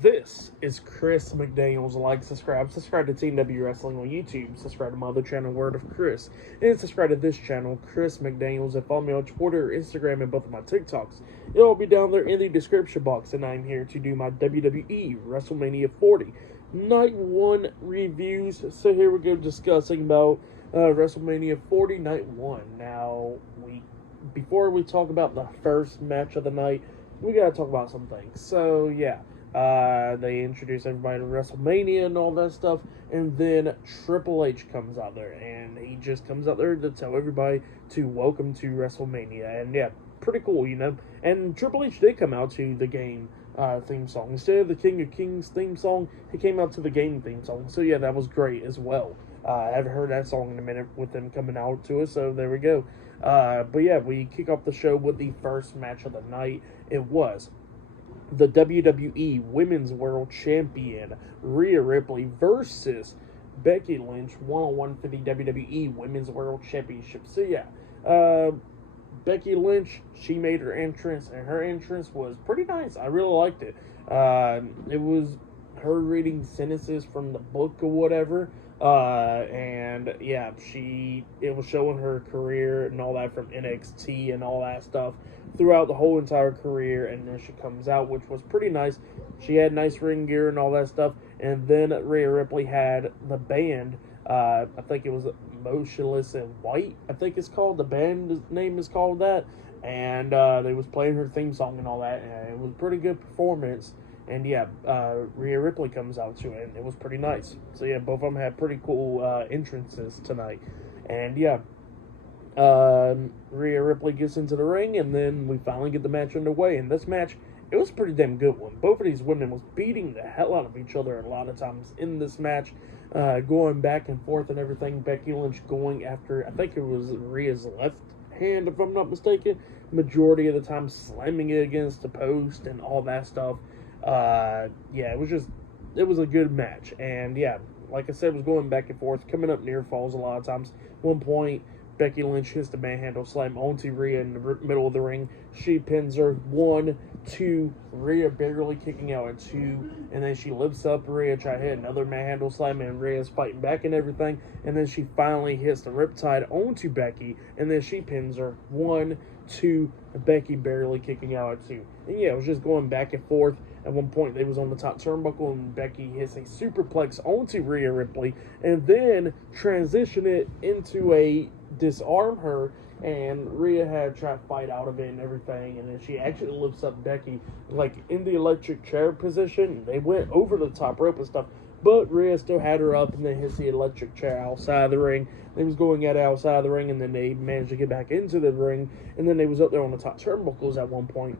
This is Chris McDaniels. Like, subscribe to Team W Wrestling on YouTube. Subscribe to my other channel, Word of Chris. And subscribe to this channel, Chris McDaniels. And follow me on Twitter, Instagram, and both of my TikToks. It'll be down there in the description box. And I'm here to do my WWE WrestleMania 40 Night 1 reviews. So here we go discussing about WrestleMania 40 Night 1. Now, before we talk about the first match of the night, we gotta talk about some things. So, yeah. They introduce everybody to WrestleMania and all that stuff, and then Triple H comes out there, and he just comes out there to tell everybody to welcome to WrestleMania, and yeah, pretty cool, you know. And Triple H did come out to the game theme song. Instead of the King of Kings theme song, he came out to the game theme song, so yeah, that was great as well. I haven't heard that song in a minute with them coming out to us, so there we go. But yeah, we kick off the show with the first match of the night. It was the WWE Women's World Champion Rhea Ripley versus Becky Lynch one-on-one for the WWE Women's World Championship. So yeah, Becky Lynch, she made her entrance, and her entrance was pretty nice. I really liked it. It was her reading sentences from the book or whatever. And yeah, it was showing her career and all that from NXT and all that stuff throughout the whole entire career, and then she comes out, which was pretty nice. She had nice ring gear and all that stuff, and then Rhea Ripley had the band, I think it was Motionless in White, I think it's called, the band name is called that, and they was playing her theme song and all that, and it was a pretty good performance. And yeah, Rhea Ripley comes out to it, and it was pretty nice. So yeah, both of them had pretty cool entrances tonight. And yeah, Rhea Ripley gets into the ring, and then we finally get the match underway. And this match, it was a pretty damn good one. Both of these women was beating the hell out of each other a lot of times in this match, going back and forth and everything. Becky Lynch going after, I think it was Rhea's left hand, if I'm not mistaken. Majority of the time slamming it against the post and all that stuff. Yeah, it was a good match, and yeah, like I said, it was going back and forth, coming up near falls a lot of times. One point, Becky Lynch hits the manhandle slam onto Rhea in the middle of the ring. She pins her 1, 2, Rhea barely kicking out at 2, and then she lifts up Rhea, try to hit another manhandle slam, and Rhea's fighting back and everything, and then she finally hits the riptide onto Becky, and then she pins her 1, 2, Becky barely kicking out at 2. And yeah, it was just going back and forth. At one point, they was on the top turnbuckle, and Becky hits a superplex onto Rhea Ripley, and then transition it into a disarm her, and Rhea had to try to fight out of it and everything, and then she actually lifts up Becky, like, in the electric chair position. They went over the top rope and stuff, but Rhea still had her up, and then hits the electric chair outside of the ring. They was going at it outside of the ring, and then they managed to get back into the ring, and then they was up there on the top turnbuckles at one point,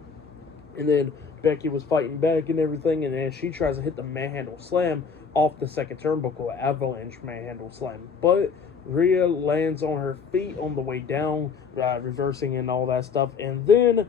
and then Becky was fighting back and everything, and then she tries to hit the manhandle slam off the second turnbuckle, avalanche manhandle slam. But Rhea lands on her feet on the way down, reversing and all that stuff, and then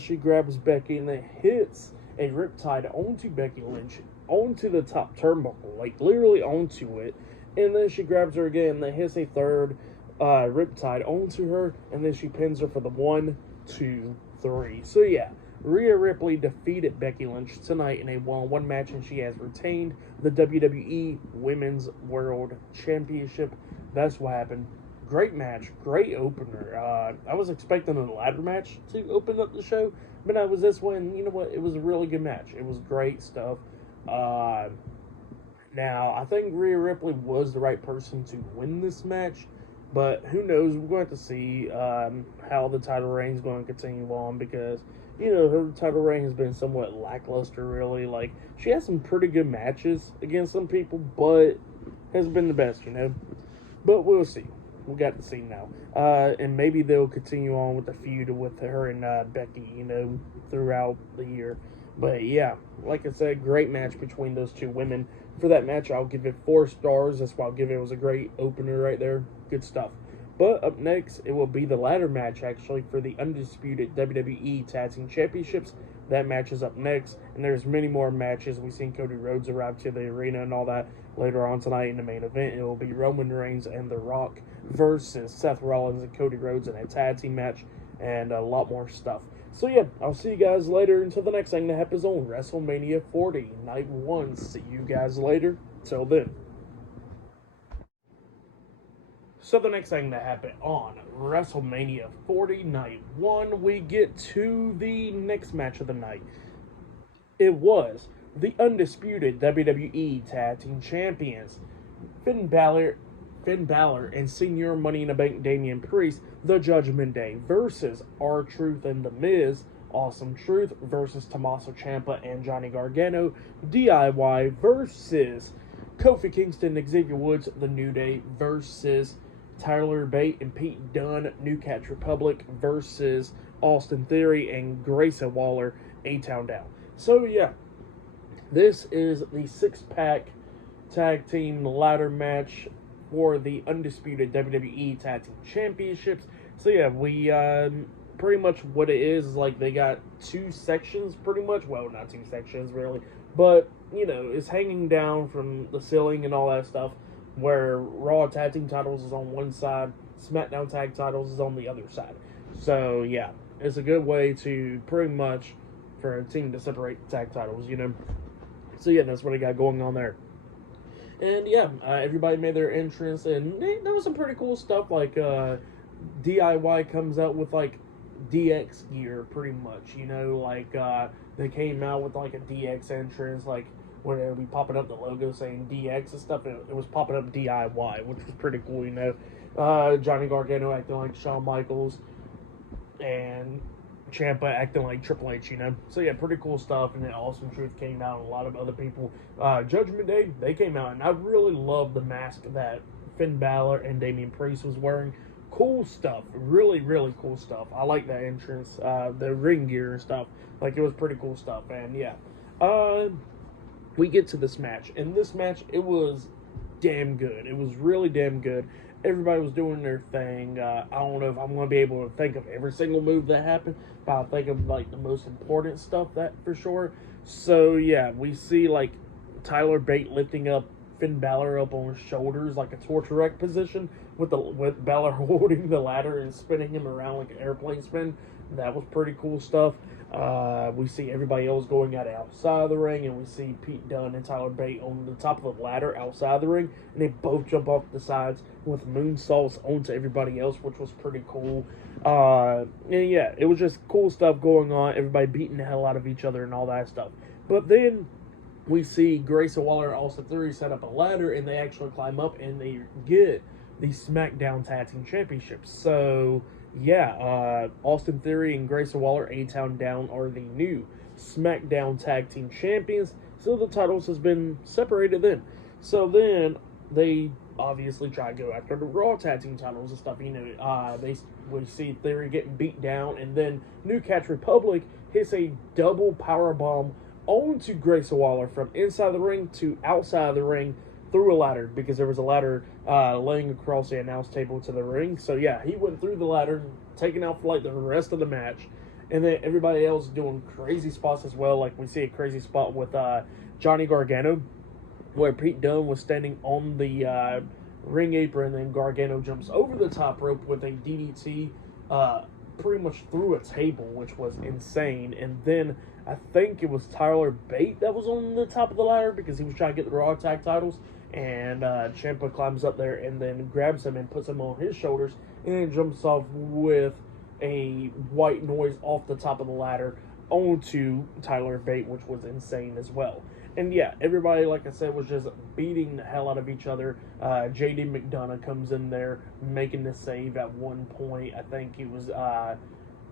she grabs Becky and then hits a riptide onto Becky Lynch, onto the top turnbuckle, like literally onto it, and then she grabs her again and then hits a third riptide onto her, and then she pins her for the 1, 2, 3. So yeah, Rhea Ripley defeated Becky Lynch tonight in a one-on-one match, and she has retained the WWE Women's World Championship. That's what happened. Great match, great opener. I was expecting a ladder match to open up the show, but it was this one. You know what? It was a really good match. It was great stuff. Now, I think Rhea Ripley was the right person to win this match, but who knows? We're going to have to see how the title reign is going to continue on, because you know, her title reign has been somewhat lackluster, really. Like, she has some pretty good matches against some people, but hasn't been the best, you know. But we'll see. We got to see now. And maybe they'll continue on with the feud with her and Becky, you know, throughout the year. But yeah, like I said, great match between those two women. For that match, I'll give it 4 stars. That's why I'll give it. It was a great opener right there. Good stuff. But up next, it will be the ladder match, actually, for the Undisputed WWE Tag Team Championships. That match is up next, and there's many more matches. We've seen Cody Rhodes arrive to the arena and all that later on tonight in the main event. It will be Roman Reigns and The Rock versus Seth Rollins and Cody Rhodes in a tag team match, and a lot more stuff. So yeah, I'll see you guys later until the next thing that happens on WrestleMania 40, Night 1. See you guys later. Till then. So the next thing that happened on WrestleMania 40, Night 1, we get to the next match of the night. It was the Undisputed WWE Tag Team Champions, Finn Balor and Senior Money in the Bank Damian Priest, The Judgment Day, versus R-Truth and The Miz, Awesome Truth versus Tommaso Ciampa and Johnny Gargano, DIY versus Kofi Kingston, Xavier Woods, The New Day versus Tyler Bate and Pete Dunne, New Catch Republic versus Austin Theory and Grayson Waller, A-Town Down. So yeah, this is the 6-pack tag team ladder match for the Undisputed WWE Tag Team Championships. So yeah, we pretty much what it is like they got 2 sections pretty much. Well, not 2 sections really, but you know, it's hanging down from the ceiling and all that stuff, where Raw Tag Team titles is on one side, SmackDown Tag titles is on the other side. So yeah, it's a good way to pretty much for a team to separate tag titles, you know. So yeah, that's what I got going on there. And yeah, everybody made their entrance, and there was some pretty cool stuff, like DIY comes out with like DX gear pretty much, you know, like they came out with like a DX entrance, like when it would be popping up the logo saying DX and stuff, it was popping up DIY, which was pretty cool, you know. Johnny Gargano acting like Shawn Michaels, and Ciampa acting like Triple H, you know. So yeah, pretty cool stuff. And then Awesome Truth came out, and a lot of other people. Judgment Day, they came out, and I really love the mask that Finn Balor and Damian Priest was wearing. Cool stuff, really, really cool stuff. I like that entrance, the ring gear and stuff. Like, it was pretty cool stuff. And yeah, we get to this match, and this match, it was damn good. It was really damn good. Everybody was doing their thing. I don't know if I'm going to be able to think of every single move that happened, but I'll think of like the most important stuff, that for sure. So yeah, we see like Tyler Bate lifting up Finn Balor up on his shoulders like a torture rack position, with Balor holding the ladder and spinning him around like an airplane spin. That was pretty cool stuff. We see everybody else going at it outside of the ring, and we see Pete Dunne and Tyler Bate on the top of the ladder outside the ring, and they both jump off the sides with moonsaults onto everybody else, which was pretty cool. And yeah, it was just cool stuff going on, everybody beating the hell out of each other and all that stuff. But then we see Grayson Waller and Austin Theory set up a ladder, and they actually climb up, and they get the SmackDown Tag Team Championships. So yeah, Austin Theory and Grayson Waller, A-Town Down, are the new SmackDown Tag Team Champions. So the titles has been separated then. So then they obviously try to go after the Raw Tag Team titles and stuff. You know, we see Theory getting beat down, and then New Catch Republic hits a double power bomb onto Grayson Waller from inside the ring to outside the ring through a ladder, because there was a ladder laying across the announce table to the ring. So yeah, he went through the ladder, taking out for like the rest of the match, and then everybody else doing crazy spots as well. Like we see a crazy spot with Johnny Gargano, where Pete Dunne was standing on the ring apron, and then Gargano jumps over the top rope with a DDT pretty much through a table, which was insane. And then I think it was Tyler Bate that was on the top of the ladder, because he was trying to get the Raw Tag titles, and Ciampa climbs up there and then grabs him and puts him on his shoulders, and then jumps off with a white noise off the top of the ladder onto Tyler Bate, which was insane as well. And yeah, everybody, like I said, was just beating the hell out of each other. JD McDonough comes in there making the save at one point. I think he was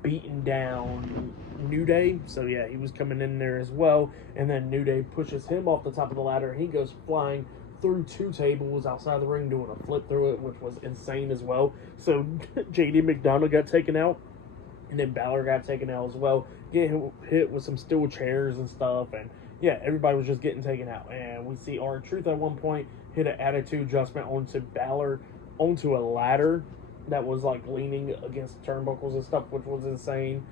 beating down New Day. So yeah, he was coming in there as well. And then New Day pushes him off the top of the ladder. He goes flying through 2 tables outside the ring, doing a flip through it, which was insane as well. So JD McDonough got taken out, and then Balor got taken out as well, getting hit with some steel chairs and stuff. And yeah, everybody was just getting taken out. And we see R-Truth at one point hit an attitude adjustment onto Balor, onto a ladder that was like leaning against turnbuckles and stuff, which was insane.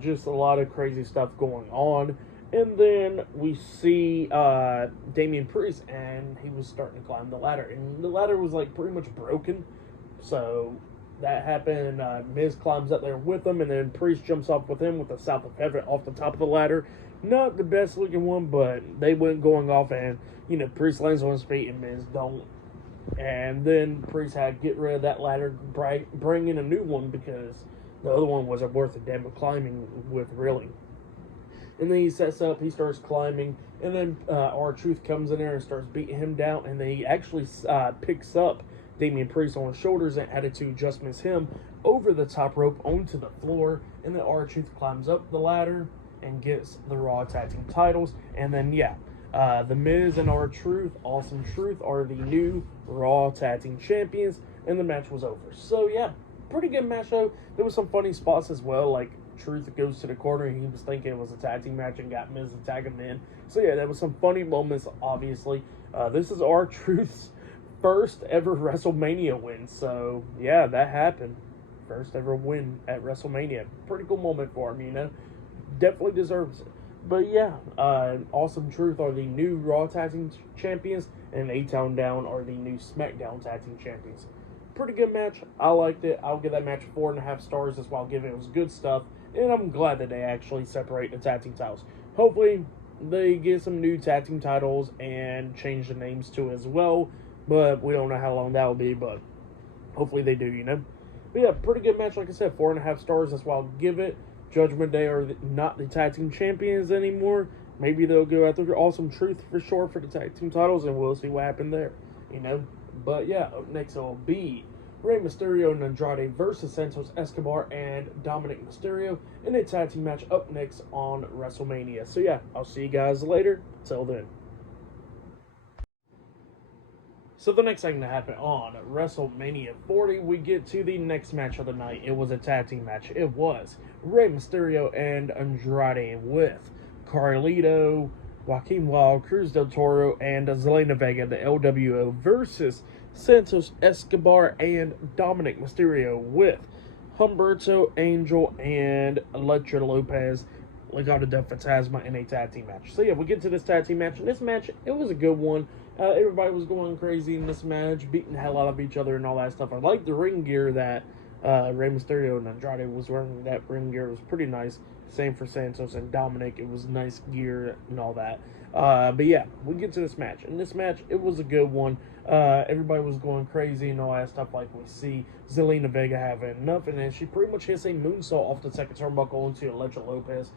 Just a lot of crazy stuff going on. And then we see Damian Priest, and he was starting to climb the ladder, and the ladder was like pretty much broken. So that happened. Miz climbs up there with him, and then Priest jumps off with him with the South of Heaven off the top of the ladder. Not the best looking one, but they went going off, and Priest lands on his feet, and Miz don't. And then Priest had to get rid of that ladder, bring in a new one because the other one wasn't worth the damn of climbing with, really. And then he sets up, he starts climbing, and then R-Truth comes in there and starts beating him down, and then he actually picks up Damian Priest on his shoulders and Attitude adjustments him over the top rope onto the floor, and then R-Truth climbs up the ladder and gets the Raw Tag Team titles. And then, The Miz and R-Truth, Awesome Truth, are the new Raw Tag Team Champions, and the match was over. So, pretty good match, though. There was some funny spots as well, like Truth goes to the corner, and he was thinking it was a tag team match and got Miz to tag him in. So, there was some funny moments, obviously. This is R-Truth's first ever WrestleMania win, so, that happened. First ever win at WrestleMania. Pretty cool moment for him, Definitely deserves it. But Awesome Truth are the new Raw Tag Team Champions, and A-Town Down are the new SmackDown Tag Team Champions. Pretty good match. I liked it. I'll give that match 4.5 stars as well. Give it was good stuff, and I'm glad that they actually separate the tag team titles. Hopefully, they get some new tag team titles and change the names to it as well. But we don't know how long that will be. But hopefully they do. But pretty good match. Like I said, 4.5 stars. That's why I'll give it. Judgment Day are not the tag team champions anymore. Maybe they'll go after Awesome Truth for sure for the tag team titles, and we'll see what happened there. But up next it will be Rey Mysterio and Andrade versus Santos, Escobar, and Dominic Mysterio in a tag team match up next on WrestleMania. So I'll see you guys later. Till then. So the next thing to happen on WrestleMania 40, we get to the next match of the night. It was a tag team match. It was Rey Mysterio and Andrade with Carlito, Joaquin Wilde, Cruz del Toro, and Zelina Vega, the LWO, versus Santos, Escobar, and Dominic Mysterio with Humberto, Angel, and Elektra Lopez, Legado del Fantasma, in a tag team match. So we get to this tag team match, and this match, it was a good one. Everybody was going crazy in this match, beating the hell out of each other and all that stuff. I like the ring gear that Rey Mysterio and Andrade was wearing. That ring gear was pretty nice. Same for Santos and Dominic. It was nice gear and all that. But we get to this match. And this match, it was a good one. Everybody was going crazy and all that stuff. Like we see Zelina Vega having enough. And then she pretty much hits a moonsault off the second turnbuckle into Elektra Lopez,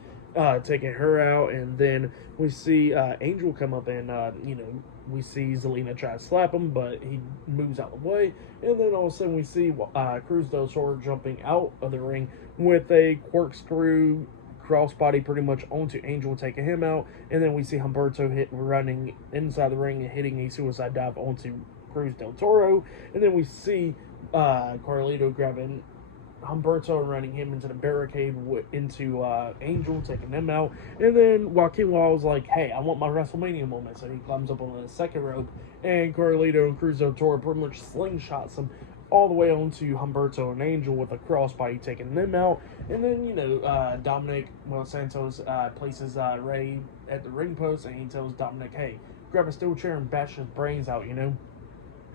taking her out. And then we see Angel come up and, we see Zelina try to slap him, but he moves out of the way. And then all of a sudden we see Cruz del Toro jumping out of the ring with a corkscrew crossbody pretty much onto Angel, taking him out. And then we see Humberto running inside the ring and hitting a suicide dive onto Cruz del Toro. And then we see Carlito grabbing Humberto and running him into the barricade into Angel, taking them out. And then Joaquin Wilde was like, hey, I want my WrestleMania moment. So he climbs up on the second rope, and Carlito and Cruz del Toro pretty much slingshots him all the way onto Humberto and Angel with a crossbody, taking them out. And then, Dominic, Santos places Rey at the ring post, and he tells Dominic, hey, grab a steel chair and bash his brains out,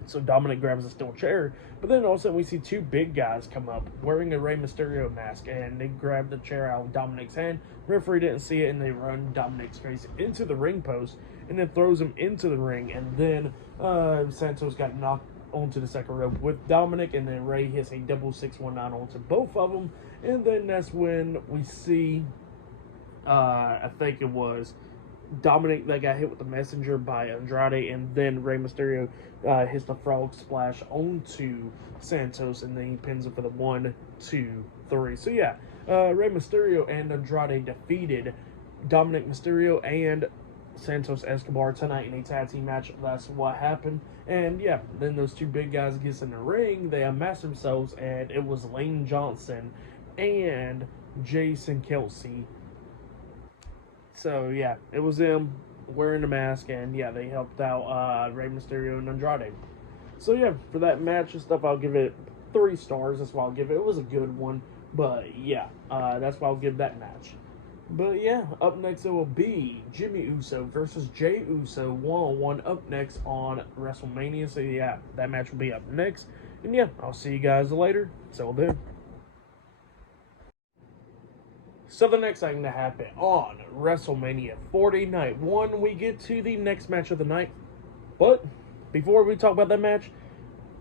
So Dominic grabs a steel chair, but then all of a sudden we see two big guys come up wearing a Rey Mysterio mask, and they grab the chair out of Dominic's hand. Referee didn't see it, and they run Dominic's face into the ring post, and then throws him into the ring. And then Santos got knocked onto the second rope with Dominic, and then Rey hits a double 619 onto both of them. And then that's when we see, I think it was Dominic that got hit with the messenger by Andrade, and then Rey Mysterio hits the frog splash onto Santos, and then he pins him for the 1, 2, 3. So Rey Mysterio and Andrade defeated Dominic Mysterio and Santos Escobar tonight in a tag team match. That's what happened. And then those two big guys gets in the ring, they unmask themselves, and it was Lane Johnson and Jason Kelsey. So it was them wearing the mask, and they helped out Rey Mysterio and Andrade. So for that match and stuff, I'll give it 3 stars. That's why I'll give it. It was a good one, but that's why I'll give that match. But up next it will be Jimmy Uso versus Jay Uso 1-on-1 up next on WrestleMania. So that match will be up next. And yeah, I'll see you guys later. Till then. So the next thing to happen on WrestleMania 40 Night 1, we get to the next match of the night. But before we talk about that match,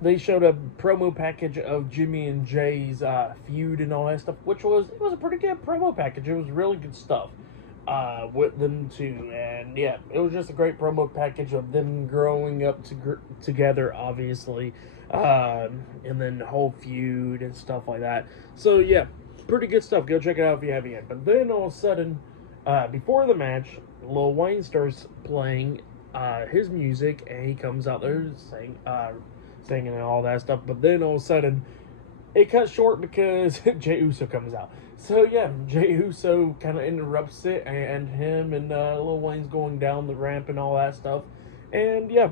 they showed a promo package of Jimmy and Jay's feud and all that stuff, which was a pretty good promo package. It was really good stuff with them two, and yeah, it was just a great promo package of them growing up together, obviously, and then the whole feud and stuff like that. So yeah, pretty good stuff. Go check it out if you haven't yet. But then all of a sudden, before the match, Lil Wayne starts playing his music, and he comes out there singing and all that stuff. But then all of a sudden, it cuts short because Jay Uso comes out. So yeah, Jay Uso kind of interrupts it, and him and Lil Wayne's going down the ramp and all that stuff. And yeah,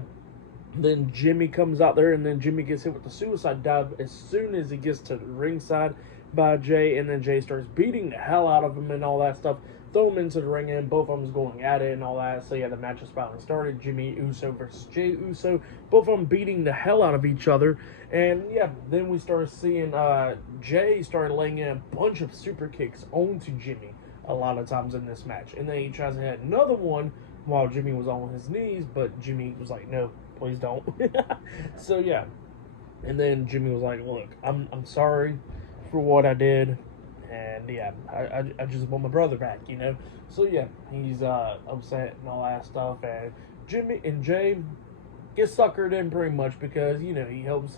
then Jimmy comes out there, and then Jimmy gets hit with the suicide dive as soon as he gets to the ringside by Jay, and then Jay starts beating the hell out of him and all that stuff. Throw him into the ring, and both of them going at it and all that. So yeah, the match is finally started. Jimmy Uso versus Jay Uso. Both of them beating the hell out of each other. And yeah, then we started seeing Jay started laying in a bunch of super kicks onto Jimmy a lot of times in this match. And then he tries to hit another one while Jimmy was on his knees, but Jimmy was like, no, please don't. So yeah. And then Jimmy was like, look, I'm sorry for what I did. And yeah, I just want my brother back, you know. So yeah, he's upset and all that stuff. And Jimmy and Jay get suckered in pretty much because, you know, he helps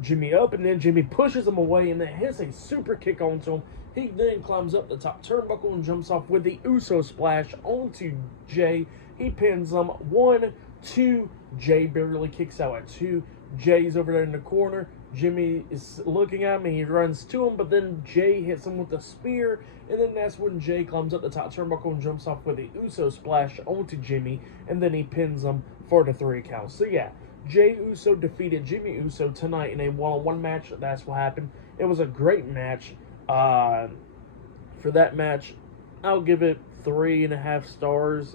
Jimmy up, and then Jimmy pushes him away and then hits a super kick onto him. He then climbs up the top turnbuckle and jumps off with the Uso splash onto Jay. He pins him 1, 2. Jay barely kicks out at 2. Jay's over there in the corner. Jimmy is looking at him, and he runs to him, but then Jay hits him with a spear, and then that's when Jay climbs up the top turnbuckle and jumps off with the Uso splash onto Jimmy, and then he pins him for the 3 count. So yeah, Jay Uso defeated Jimmy Uso tonight in a one-on-one match. That's what happened. It was a great match. For that match, I'll give it 3.5 stars.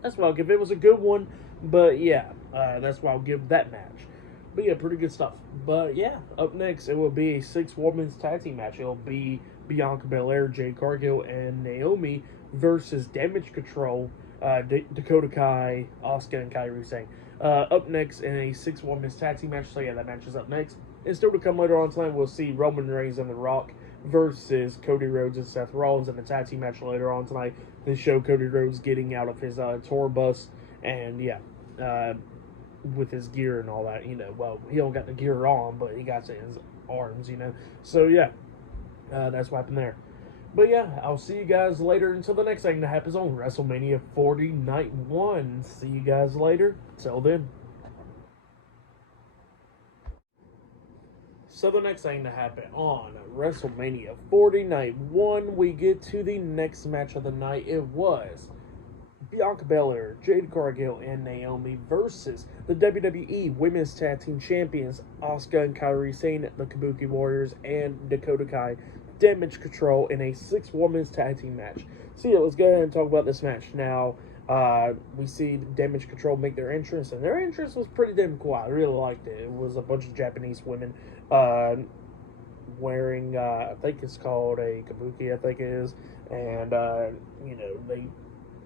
That's what I'll give it. It was a good one, but yeah, that's what I'll give that match. But yeah, pretty good stuff. But yeah, up next, it will be a 6-women's tag team match. It will be Bianca Belair, Jade Cargill, and Naomi versus Damage Control, Dakota Kai, Asuka, and Kairi Sane. Up next in a 6-women's tag team match. So yeah, that match is up next. And still to come later on tonight, we'll see Roman Reigns and The Rock versus Cody Rhodes and Seth Rollins in the tag team match later on tonight. They show Cody Rhodes getting out of his tour bus, and yeah, with his gear and all that, you know. Well, he don't got the gear on, but he got it in his arms, you know. So yeah, that's what happened there. But yeah, I'll see you guys later until the next thing that happens on WrestleMania 40 Night 1. See you guys later. Till then. So the next thing to happen on WrestleMania 40 Night 1, we get to the next match of the night. It was Bianca Belair, Jade Cargill, and Naomi versus the WWE Women's Tag Team Champions, Asuka and Kairi Sane, the Kabuki Warriors, and Dakota Kai, Damage Control, in a 6-women's tag team match. So yeah, let's go ahead and talk about this match. Now, we see Damage Control make their entrance, and their entrance was pretty damn cool. I really liked it. It was a bunch of Japanese women wearing, I think it's called a kabuki, I think it is, and, you know, they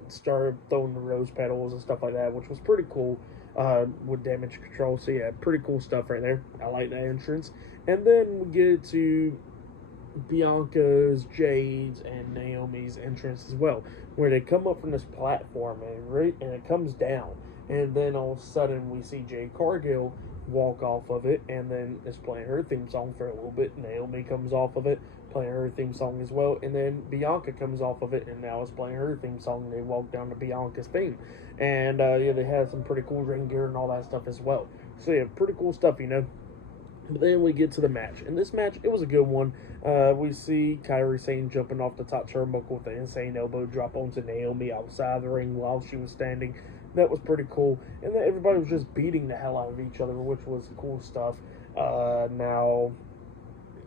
started throwing the rose petals and stuff like that, which was pretty cool with Damage Control. So yeah, pretty cool stuff right there. I like that entrance. And then we get to Bianca's, Jade's, and Naomi's entrance as well, where they come up from this platform and it comes down, and then all of a sudden we see Jade Cargill walk off of it, and then it's playing her theme song for a little bit. Naomi comes off of it, playing her theme song as well, and then Bianca comes off of it, and now it's playing her theme song, and they walk down to Bianca's theme. And yeah, they had some pretty cool ring gear and all that stuff as well. So yeah, pretty cool stuff, you know. But then we get to the match. In this match, it was a good one. We see Kairi Sane jumping off the top turnbuckle with an insane elbow drop onto Naomi outside the ring while she was standing. That was pretty cool. And then everybody was just beating the hell out of each other, which was cool stuff. Now,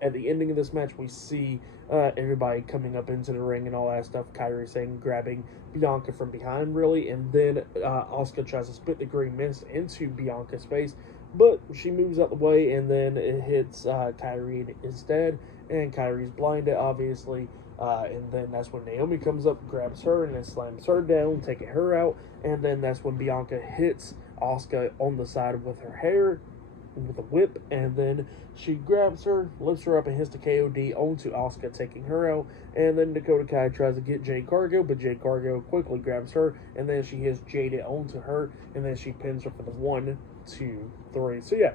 at the ending of this match, we see everybody coming up into the ring and all that stuff. Kairi Sane grabbing Bianca from behind, really. And then Asuka tries to spit the green mist into Bianca's face. But she moves out the way, and then it hits Kyrie instead, and Kyrie's blinded, obviously. And then that's when Naomi comes up, grabs her, and then slams her down, taking her out. And then that's when Bianca hits Asuka on the side with her hair, with a whip, and then she grabs her, lifts her up, and hits the KOD onto Asuka, taking her out. And then Dakota Kai tries to get Jade Cargill, but Jade Cargill quickly grabs her, and then she hits Jade onto her, and then she pins her for the 1, 2, 3. So yeah,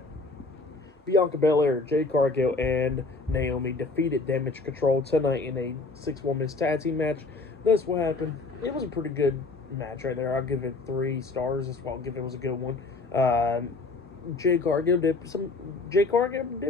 Bianca Belair, Jade Cargill, and Naomi defeated Damage Control tonight in a 6-women's tag team match. That's what happened. It was a pretty good match right there. I'll give it 3 stars. That's why I'll give it was a good one. Jade Cargill did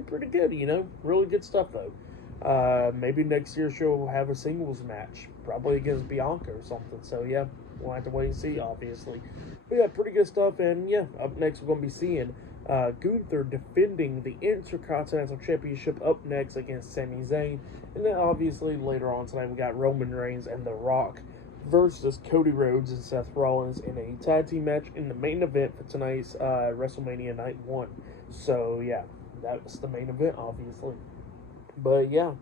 pretty good, really good stuff though. Maybe next year she'll have a singles match, probably against Bianca or something. So yeah, we'll have to wait and see, obviously. But yeah, pretty good stuff. And yeah, up next we're gonna be seeing Gunther defending the Intercontinental Championship up next against Sami Zayn. And then obviously later on tonight we got Roman Reigns and The Rock versus Cody Rhodes and Seth Rollins in a tag team match in the main event for tonight's WrestleMania Night 1. So yeah, that's the main event, obviously. But yeah,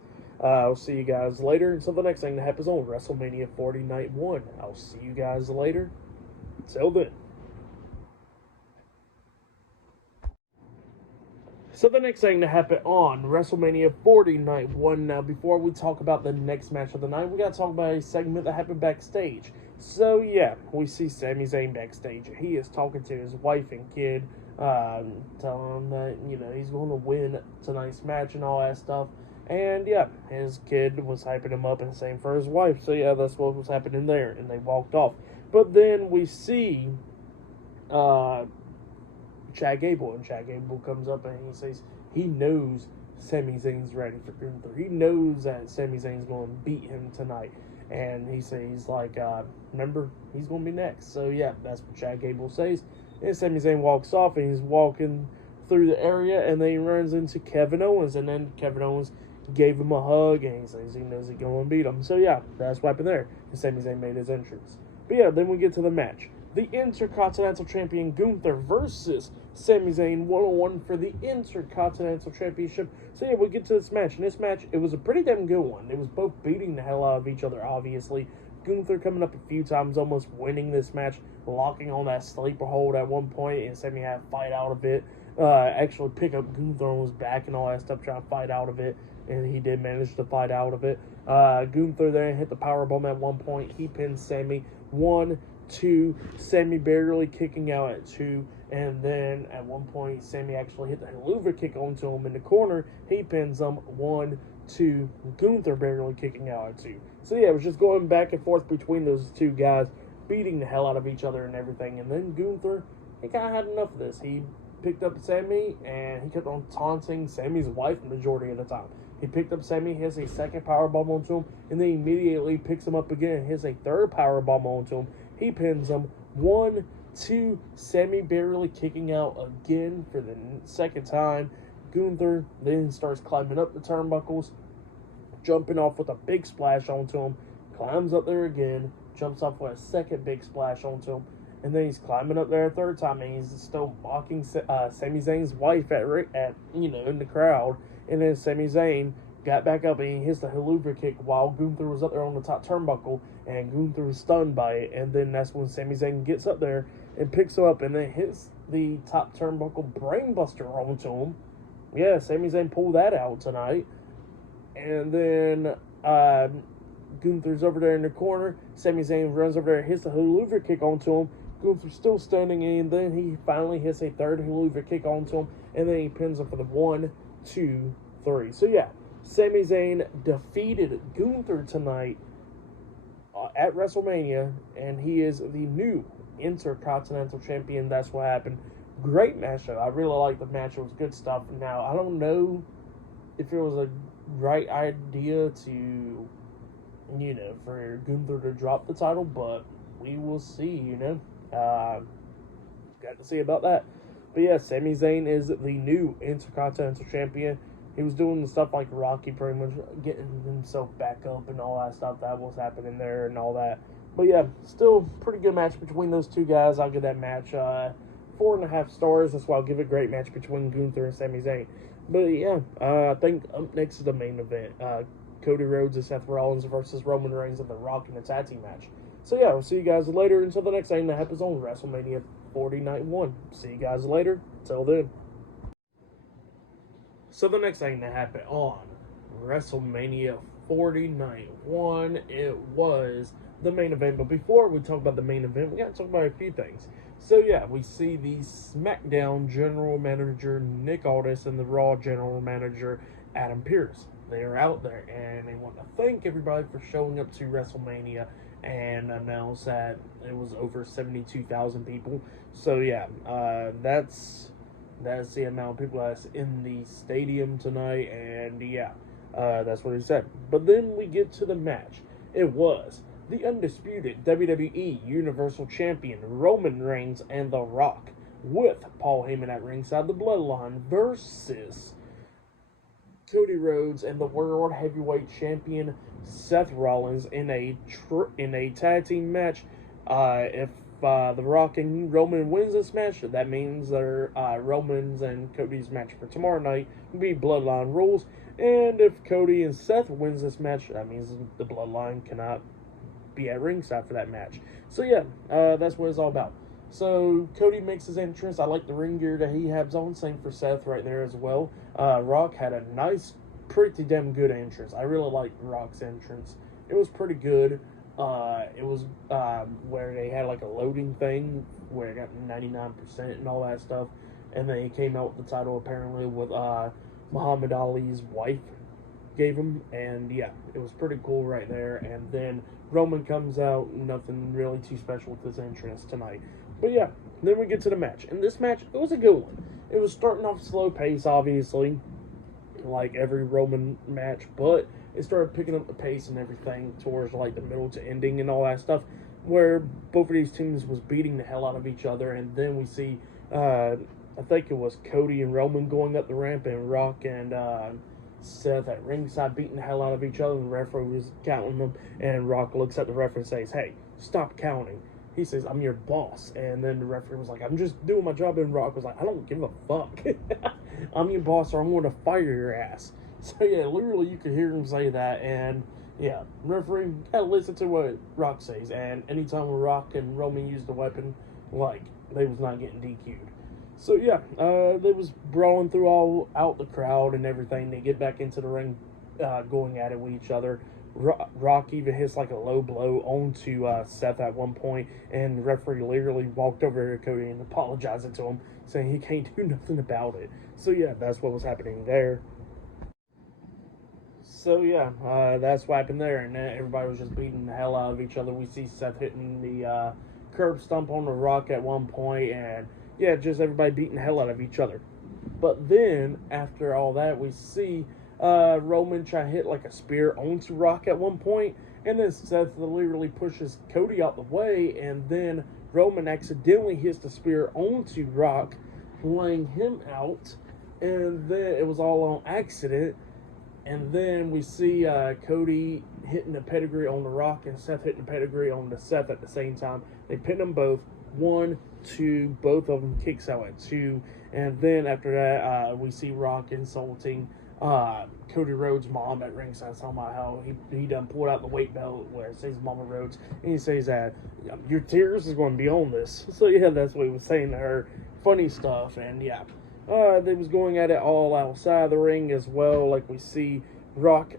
I'll see you guys later until the next thing that happens on WrestleMania 40 Night 1. I'll see you guys later. Till then. So the next thing to happen on WrestleMania 40 Night 1. Now, before we talk about the next match of the night, we got to talk about a segment that happened backstage. So yeah, we see Sami Zayn backstage. He is talking to his wife and kid, telling him that, he's going to win tonight's match and all that stuff. And yeah, his kid was hyping him up and saying for his wife. So yeah, that's what was happening there. And they walked off. But then we see Chad Gable, and Chad Gable comes up and he says he knows Sami Zayn's ready for Gunther. He knows that Sami Zayn's going to beat him tonight. And he says, remember, he's going to be next. So yeah, that's what Chad Gable says. And Sami Zayn walks off, and he's walking through the area, and then he runs into Kevin Owens, and then Kevin Owens gave him a hug, and he says he knows he's going to beat him. So yeah, that's what happened there. And Sami Zayn made his entrance. But yeah, then we get to the match. The Intercontinental Champion Gunther versus Sami Zayn 1-on-1 for the Intercontinental Championship. So yeah, we get to this match. And this match, it was a pretty damn good one. It was both beating the hell out of each other, obviously. Gunther coming up a few times, almost winning this match, locking on that sleeper hold at one point, and Sami had to fight out of it. Actually pick up Gunther on his back and all that stuff, trying to fight out of it. And he did manage to fight out of it. Gunther there hit the powerbomb at one point. He pinned Sami 1, 2, Sami barely kicking out at 2, and then at one point Sami actually hit the Helluva kick onto him in the corner. He pins him 1, 2, Gunther barely kicking out at 2. So yeah, it was just going back and forth between those two guys, beating the hell out of each other and everything. And then Gunther, he kind of had enough of this. He picked up Sami and he kept on taunting Sami's wife the majority of the time. He picked up Sami, hits a second powerbomb onto him, and then immediately picks him up again and hits a third powerbomb onto him. He pins him 1, 2, Sami barely kicking out again for the second time. Gunther then starts climbing up the turnbuckles, jumping off with a big splash onto him, climbs up there again, jumps off with a second big splash onto him, and then he's climbing up there a third time, and he's still mocking Sami Zayn's wife at in the crowd. And then Sami Zayn got back up and he hits the Helluva kick while Gunther was up there on the top turnbuckle, and Gunther was stunned by it. And then that's when Sami Zayn gets up there and picks him up and then hits the top turnbuckle brainbuster onto him. Yeah, Sami Zayn pulled that out tonight. And then Gunther's over there in the corner. Sami Zayn runs over there and hits the Helluva kick onto him. Gunther's still standing, and then he finally hits a third Helluva kick onto him, and then he pins him for the 1, 2, 3. So yeah, Sami Zayn defeated Gunther tonight at WrestleMania, and he is the new Intercontinental Champion. That's what happened. Great match, though. I really liked the match. It was good stuff. Now, I don't know if it was a right idea to, for Gunther to drop the title, but we will see, Got to see about that. But yeah, Sami Zayn is the new Intercontinental Champion. He was doing the stuff like Rocky, pretty much getting himself back up and all that stuff that was happening there and all that. But yeah, still pretty good match between those two guys. I'll give that match 4.5 stars. That's why I'll give it a great match between Gunther and Sami Zayn. But yeah, I think up next is the main event. Cody Rhodes and Seth Rollins versus Roman Reigns and The Rock in a tag team match. So yeah, we'll see you guys later until the next thing that happens on WrestleMania 40 Night 1. See you guys later. Till then. So the next thing that happened on WrestleMania 40 Night 1, it was the main event. But before we talk about the main event, we got to talk about a few things. So yeah, we see the SmackDown General Manager Nick Aldis and the Raw General Manager Adam Pearce. They are out there and they want to thank everybody for showing up to WrestleMania and announce that it was over 72,000 people. So yeah, that's the amount of people that's in the stadium tonight, and yeah, that's what he said. But then we get to the match. It was the undisputed WWE Universal Champion Roman Reigns and The Rock, with Paul Heyman at ringside, the Bloodline, versus Cody Rhodes and the World Heavyweight Champion Seth Rollins in a tag team match. If The Rock and Roman wins this match, that means their Roman's and Cody's match for tomorrow night will be Bloodline rules. And if Cody and Seth wins this match, that means the Bloodline cannot be at ringside for that match. So yeah, that's what it's all about. So Cody makes his entrance. I like the ring gear that he has on. Same for Seth right there as well. Rock had a nice, pretty damn good entrance. I really liked Rock's entrance. It was pretty good. It was where they had like a loading thing where it got 99% and all that stuff. And then he came out with the title apparently with Muhammad Ali's wife gave him. And yeah, it was pretty cool right there. And then Roman comes out. Nothing really too special with his entrance tonight. But yeah, then we get to the match. And this match, it was a good one. It was starting off slow pace, obviously, like every Roman match, but it started picking up the pace and everything towards like the middle to ending and all that stuff, where both of these teams was beating the hell out of each other. And then we see, I think it was Cody and Roman going up the ramp, and Rock and Seth at ringside beating the hell out of each other, and the referee was counting them, and Rock looks at the referee and says, "Hey, stop counting." He says, "I'm your boss." And then the referee was like, "I'm just doing my job." And Rock was like, "I don't give a fuck. I'm your boss or I'm going to fire your ass." So yeah, literally you could hear him say that. And yeah, referee gotta listen to what Rock says. And anytime Rock and Roman used the weapon, like, they was not getting DQ'd. So yeah, they was brawling through all out the crowd and everything. They get back into the ring, going at it with each other. Rock even hits like a low blow onto Seth at one point, and the referee literally walked over to Cody and apologizing to him, saying he can't do nothing about it. So yeah, that's what was happening there. So yeah, that's what happened there, and then everybody was just beating the hell out of each other. We see Seth hitting the curb stomp on the Rock at one point, and yeah, just everybody beating the hell out of each other. But then, after all that, we see Roman try to hit like a spear onto Rock at one point, and then Seth literally pushes Cody out the way, and then Roman accidentally hits the spear onto Rock, laying him out, and then it was all on accident. And then we see Cody hitting the pedigree on the Rock and Seth hitting the pedigree on the Seth at the same time. They pin them both. 1, 2, both of them kicks out at 2. And then after that, we see Rock insulting Cody Rhodes' mom at ringside, talking about how he done pulled out the weight belt where it says Mama Rhodes, and he says that your tears is going to be on this. So yeah, that's what he was saying to her. Funny stuff. And yeah, they was going at it all outside the ring as well. Like we see Rock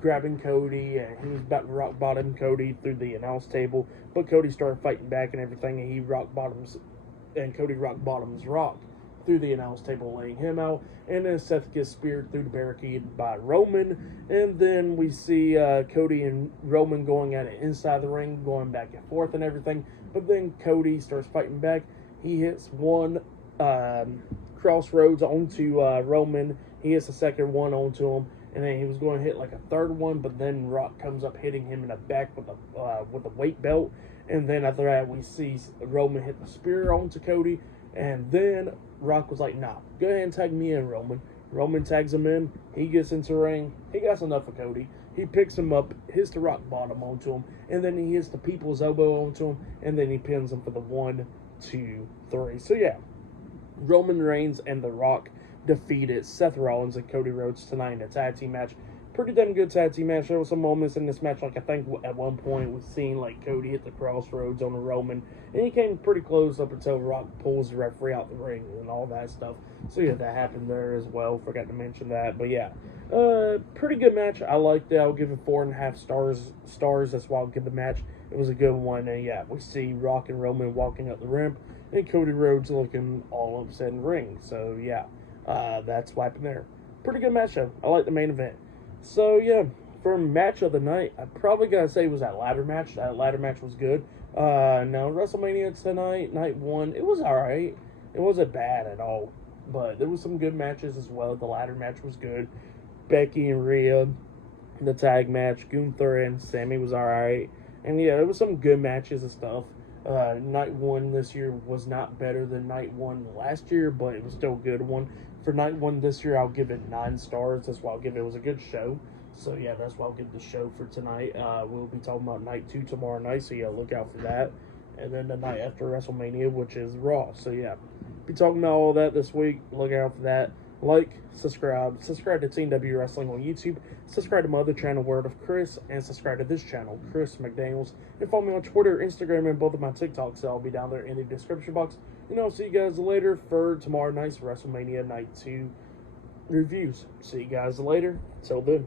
grabbing Cody, and he was about to rock bottom Cody through the announce table, but Cody started fighting back and everything, and Cody rock bottoms Rock through the announce table, laying him out. And then Seth gets speared through the barricade by Roman. And then we see Cody and Roman going at it inside the ring, going back and forth and everything. But then Cody starts fighting back. He hits one crossroads onto Roman. He hits the second one onto him. And then he was going to hit like a third one, but then Rock comes up hitting him in the back with a weight belt. And then after that, we see Roman hit the spear onto Cody. And then Rock was like, "Nah, go ahead and tag me in, Roman." Roman tags him in. He gets into the ring. He got enough of Cody. He picks him up, hits the rock bottom onto him, and then he hits the people's elbow onto him, and then he pins him for the 1, 2, 3. So yeah, Roman Reigns and The Rock defeated Seth Rollins and Cody Rhodes tonight in a tag team match. Pretty damn good tag team match. There were some moments in this match, like I think at one point we've seen like Cody hit the crossroads on a Roman, and he came pretty close up until Rock pulls the referee out the ring and all that stuff. So yeah, that happened there as well. Forgot to mention that, but yeah, pretty good match. I liked it. I'll give it 4.5 stars. That's why I'll give the match. It was a good one, and yeah, we see Rock and Roman walking up the ramp, and Cody Rhodes looking all upset in the ring. So yeah, that's what happened there. Pretty good match though. I like the main event. So yeah, for match of the night, I probably gotta say it was that ladder match. That ladder match was good. Now WrestleMania tonight, night 1, it was alright. It wasn't bad at all. But there was some good matches as well. The ladder match was good. Becky and Rhea, the tag match, Gunther and Sammy was alright. And yeah, there was some good matches and stuff. Night 1 this year was not better than night 1 last year, but it was still a good one. For night 1 this year, I'll give it 9 stars. That's why I'll give it. It was a good show. So yeah, that's why I'll give the show for tonight. We'll be talking about night 2 tomorrow night, so yeah, look out for that. And then the night after WrestleMania, which is Raw. So yeah, be talking about all that this week. Look out for that. Like, subscribe to Team W Wrestling on YouTube, subscribe to my other channel, Word of Chris, and subscribe to this channel, Chris McDaniels, and follow me on Twitter, Instagram, and both of my TikToks. So I'll be down there in the description box. And I'll see you guys later for tomorrow night's WrestleMania Night 2 reviews. See you guys later. Till then.